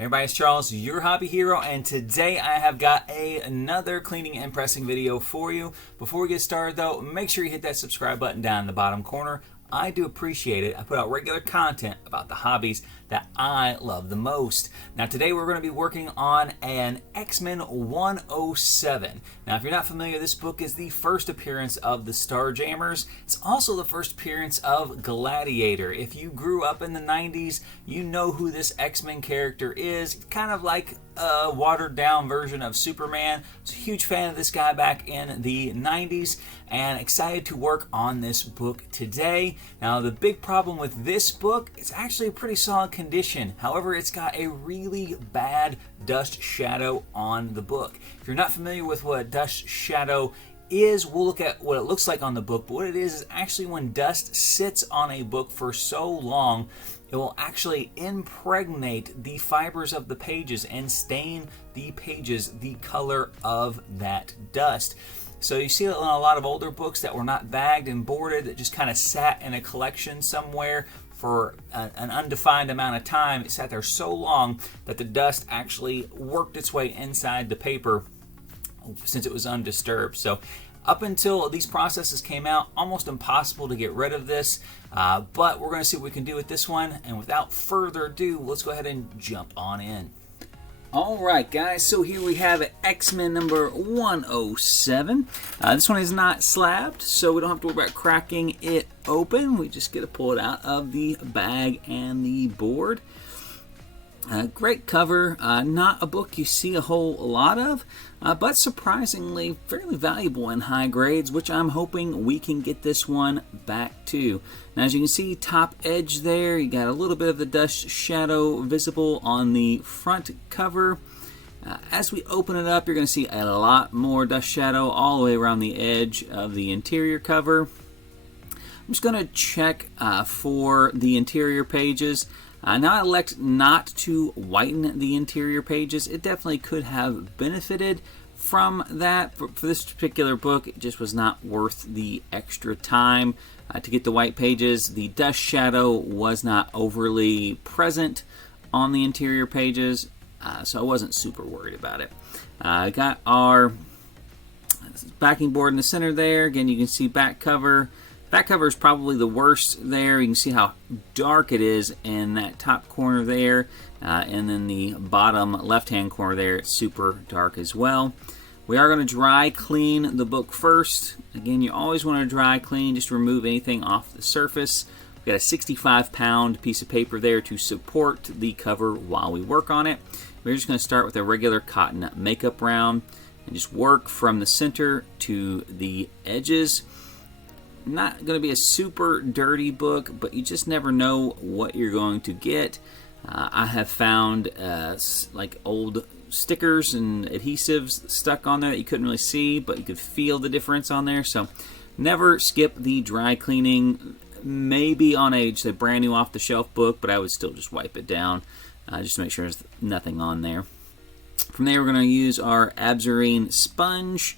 Everybody, it's Charles, your hobby hero, and today I have got another cleaning and pressing video for you. Before we get started though, make sure you hit that subscribe button down in the bottom corner. I do appreciate it. I put out regular content about the hobbies that I love the most. Now today we're going to be working on an X-Men 107. Now if you're not familiar, this book is the first appearance of the Starjammers. It's also the first appearance of Gladiator. If you grew up in the 90s, you know who this X-Men character is. Kind of like a watered down version of Superman. I was a huge fan of this guy back in the 90s and excited to work on this book today. Now the big problem with this book, it's actually a pretty solid condition. However, it's got a really bad dust shadow on the book. If you're not familiar with what a dust shadow is, we'll look at what it looks like on the book, but what it is actually when dust sits on a book for so long, it will actually impregnate the fibers of the pages and stain the pages the color of that dust. So you see it on a lot of older books that were not bagged and boarded, that just kind of sat in a collection somewhere for an undefined amount of time. It sat there so long that the dust actually worked its way inside the paper since it was undisturbed. So up until these processes came out, almost impossible to get rid of this, but we're going to see what we can do with this one. And without further ado, let's go ahead and jump on in. Alright guys, so here we have X-Men number 107. This one is not slabbed, so we don't have to worry about cracking it open. We just get to pull it out of the bag and the board. Great cover, not a book you see a whole lot of, but surprisingly fairly valuable in high grades, which I'm hoping we can get this one back to. Now as you can see, top edge there, you got a little bit of the dust shadow visible on the front cover. As we open it up, you're going to see a lot more dust shadow all the way around the edge of the interior cover. I'm just going to check for the interior pages. Now I elect not to whiten the interior pages. It definitely could have benefited from that. For this particular book, it just was not worth the extra time to get the white pages. The dust shadow was not overly present on the interior pages, so I wasn't super worried about it. Got our backing board in the center there. Again, you can see back cover. Back cover is probably the worst there. You can see how dark it is in that top corner there. And then the bottom left-hand corner there, it's super dark as well. We are going to dry clean the book first. Again, you always want to dry clean, just to remove anything off the surface. We've got a 65-pound piece of paper there to support the cover while we work on it. We're just going to start with a regular cotton makeup round and just work from the center to the edges. Not going to be a super dirty book, but you just never know what you're going to get. I have found like old stickers and adhesives stuck on there that you couldn't really see, but you could feel the difference on there. So never skip the dry cleaning. Maybe on a brand new off the shelf book, but I would still just wipe it down just to make sure there's nothing on there. From there, we're going to use our Absorine sponge.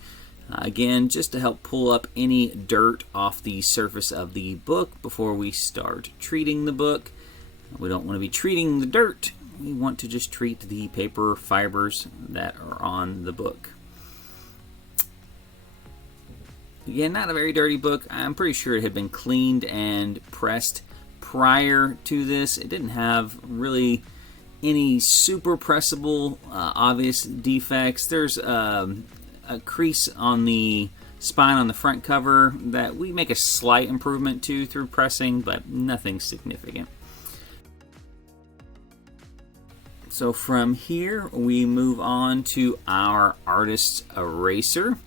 Again, just to help pull up any dirt off the surface of the book before we start treating the book. We don't want to be treating the dirt. We want to just treat the paper fibers that are on the book. Again, not a very dirty book. I'm pretty sure it had been cleaned and pressed prior to this. It didn't have really any super pressable, obvious defects. There's a crease on the spine on the front cover that we make a slight improvement to through pressing, but nothing significant. So from here we move on to our artist's eraser.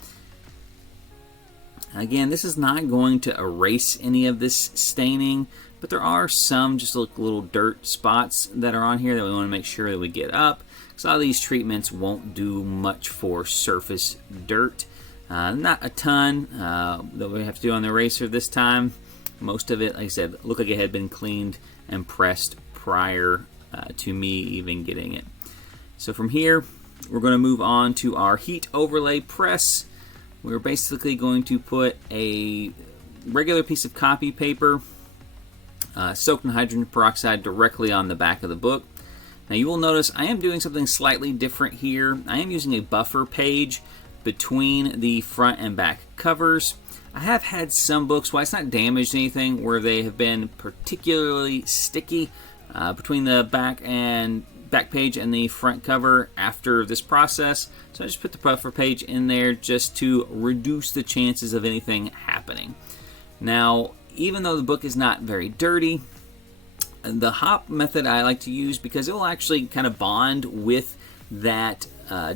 Again, this is not going to erase any of this staining, but there are some just little dirt spots that are on here that we want to make sure that we get up. So a lot of these treatments won't do much for surface dirt. Not a ton that we have to do on the eraser this time. Most of it, like I said, looked like it had been cleaned and pressed prior to me even getting it. So from here, we're going to move on to our heat overlay press. We're basically going to put a regular piece of copy paper soaked in hydrogen peroxide directly on the back of the book. Now you will notice I am doing something slightly different here. I am using a buffer page between the front and back covers. I have had some books, while it's not damaged anything, where they have been particularly sticky between the back page and the front cover after this process. So I just put the buffer page in there just to reduce the chances of anything happening. Now, even though the book is not very dirty, the hop method I like to use because it will actually kind of bond with that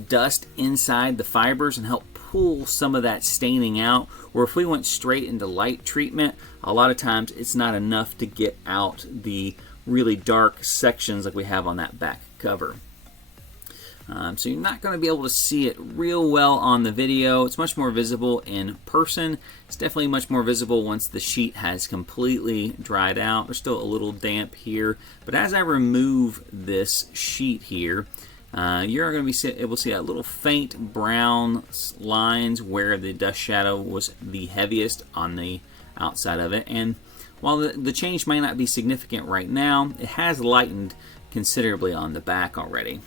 dust inside the fibers and help pull some of that staining out. Or if we went straight into light treatment, a lot of times it's not enough to get out the really dark sections like we have on that back cover. So you're not going to be able to see it real well on the video. It's much more visible in person. It's definitely much more visible once the sheet has completely dried out. There's still a little damp here, but as I remove this sheet here, you're going to be able to see a little faint brown lines where the dust shadow was the heaviest on the outside of it. And while the change may not be significant right now, it has lightened considerably on the back already.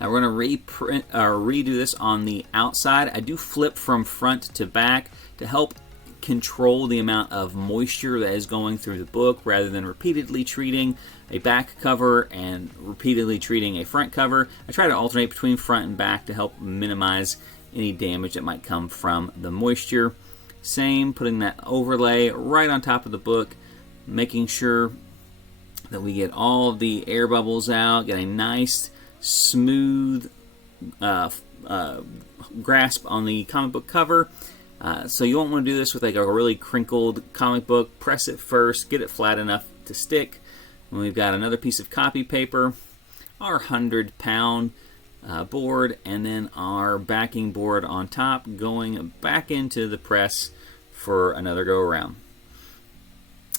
Now we're going to redo this on the outside. I do flip from front to back to help control the amount of moisture that is going through the book rather than repeatedly treating a back cover and repeatedly treating a front cover. I try to alternate between front and back to help minimize any damage that might come from the moisture. Same, putting that overlay right on top of the book, making sure that we get all of the air bubbles out, get a nice smooth grasp on the comic book cover. So you won't want to do this with like a really crinkled comic book. Press it first, get it flat enough to stick. And we've got another piece of copy paper, our 100-pound board, and then our backing board on top, going back into the press for another go around.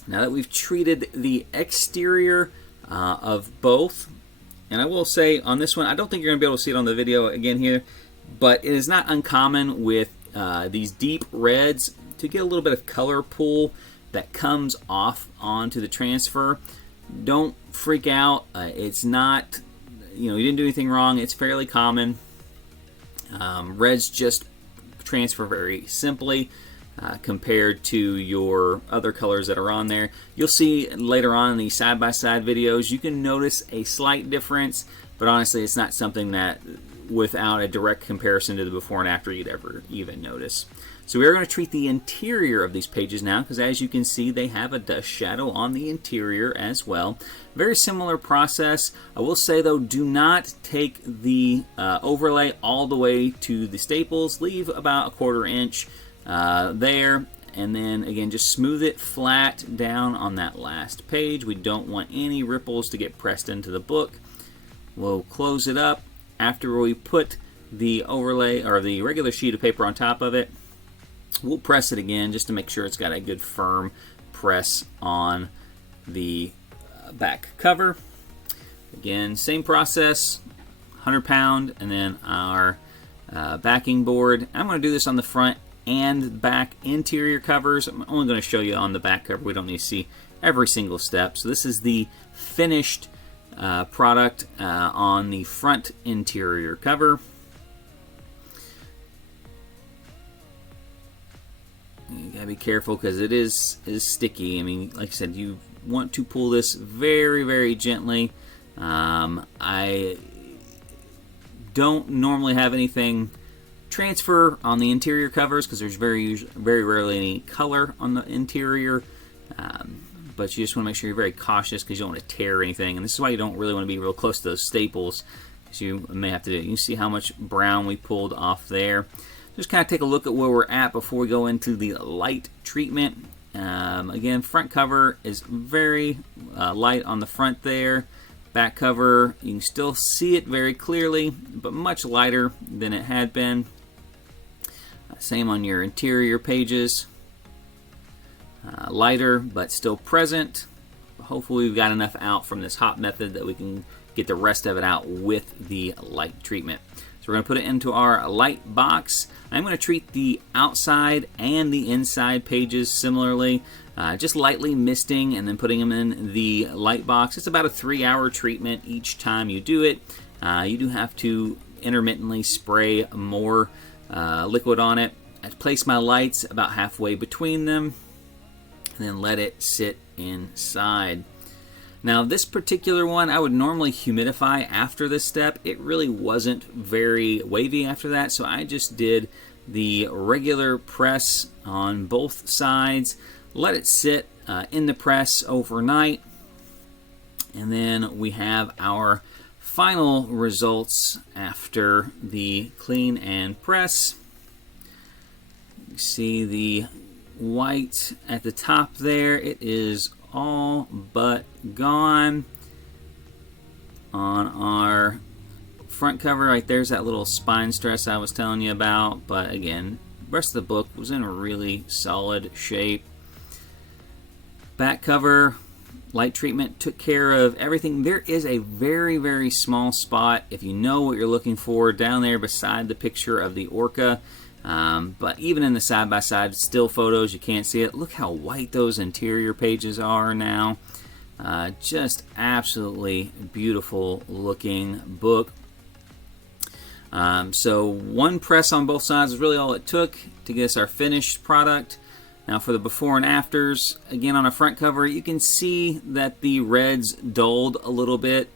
Now that we've treated the exterior of both, and I will say on this one, I don't think you're going to be able to see it on the video again here, but it is not uncommon with these deep reds to get a little bit of color pull that comes off onto the transfer. Don't freak out. It's not, you didn't do anything wrong. It's fairly common. Reds just transfer very simply compared to your other colors that are on there. You'll see later on in the side-by-side videos, you can notice a slight difference, but honestly, it's not something that without a direct comparison to the before and after you'd ever even notice. So we are going to treat the interior of these pages now, because as you can see, they have a dust shadow on the interior as well. Very similar process. I will say though, do not take the overlay all the way to the staples. Leave about a 1/4 inch there, and then again just smooth it flat down on that last page. We don't want any ripples to get pressed into the book. We'll close it up after we put the overlay or the regular sheet of paper on top of it. We'll press it again just to make sure it's got a good firm press on the back cover. Again, same process, 100-pound, and then our backing board. I'm going to do this on the front and back interior covers. I'm only going to show you on the back cover. We don't need to see every single step. So this is the finished product on the front interior cover. You gotta be careful because it is sticky. I mean, like I said, you want to pull this very, very gently. I don't normally have anything transfer on the interior covers because there's very rarely any color on the interior. But you just want to make sure you're very cautious because you don't want to tear anything. And this is why you don't really want to be real close to those staples, because you may have to do it. You can see how much brown we pulled off there. Just kind of take a look at where we're at before we go into the light treatment. Again, front cover is very light on the front there. Back cover, you can still see it very clearly, but much lighter than it had been. Same on your interior pages. Lighter, but still present. Hopefully we've got enough out from this hop method that we can get the rest of it out with the light treatment. So we're going to put it into our light box. I'm going to treat the outside and the inside pages similarly, just lightly misting and then putting them in the light box. It's about a 3-hour treatment each time you do it. You do have to intermittently spray more liquid on it. I place my lights about halfway between them and then let it sit inside. Now this particular one I would normally humidify after this step. It really wasn't very wavy after that, so I just did the regular press on both sides, let it sit in the press overnight, and then we have our final results after the clean and press. You see the white at the top there, it is all but gone. On our front cover, right there's that little spine stress I was telling you about, but again, the rest of the book was in a really solid shape. Back cover, light treatment took care of everything. There is a very, very small spot, if you know what you're looking for, down there beside the picture of the orca. But even in the side-by-side still photos, you can't see it. Look how white those interior pages are now. Just absolutely beautiful looking book. So one press on both sides is really all it took to get us our finished product. Now for the before and afters, again on a front cover, you can see that the reds dulled a little bit.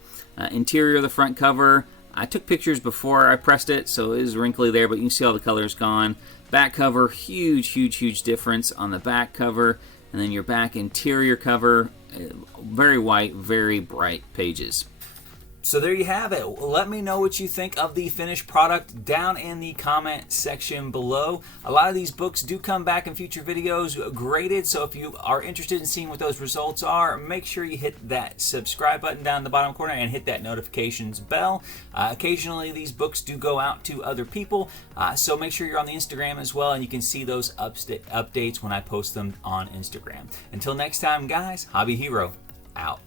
Interior of the front cover, I took pictures before I pressed it, so it is wrinkly there, but you can see all the colors gone. Back cover, huge, huge, huge difference on the back cover. And then your back interior cover, very white, very bright pages. So there you have it. Let me know what you think of the finished product down in the comment section below. A lot of these books do come back in future videos graded, so if you are interested in seeing what those results are, make sure you hit that subscribe button down in the bottom corner and hit that notifications bell. Occasionally these books do go out to other people, so make sure you're on the Instagram as well and you can see those updates when I post them on Instagram. Until next time guys, Hobby Hero out.